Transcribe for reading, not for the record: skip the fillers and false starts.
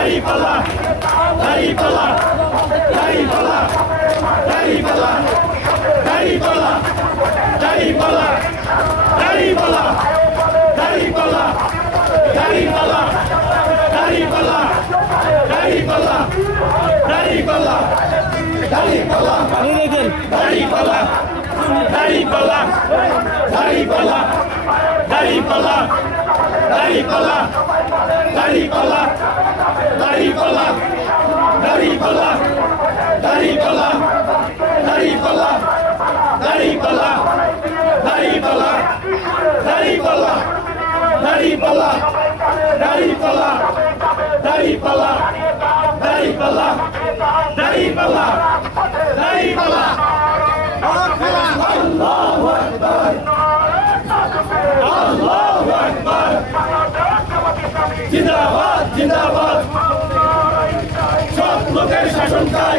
দাড়িপাল্লা দাড়িপাল্লা দাড়িপাল্লা দাড়িপাল্লা দাড়িপাল্লা দাড়িপাল্লা দাড়িপাল্লা দাড়িপাল্লা দাড়িপাল্লা দাড়িপাল্লা দাড়িপাল্লা দাড়িপাল্লা দাড়িপাল্লা পানি রেখেন দাড়িপাল্লা দাড়িপাল্লা দাড়িপাল্লা দাড়িপাল্লা দাড়িপাল্লা দাড়িপাল্লা দাড়িপাল্লা দাড়িপাল্লা দাড়িপাল্লা দাড়িপাল্লা দাড়িপাল্লা দাড়িপাল্লা দাড়িপাল্লা দাড়িপাল্লা দাড়িপাল্লা দাড়িপাল্লা দাড়িপাল্লা দাড়িপাল্লা দাড়িপাল্লা আল্লাহু আকবার আল্লাহু আকবার জিন্দাবাদ জিন্দাবাদ সব লোকের শাসন চাই।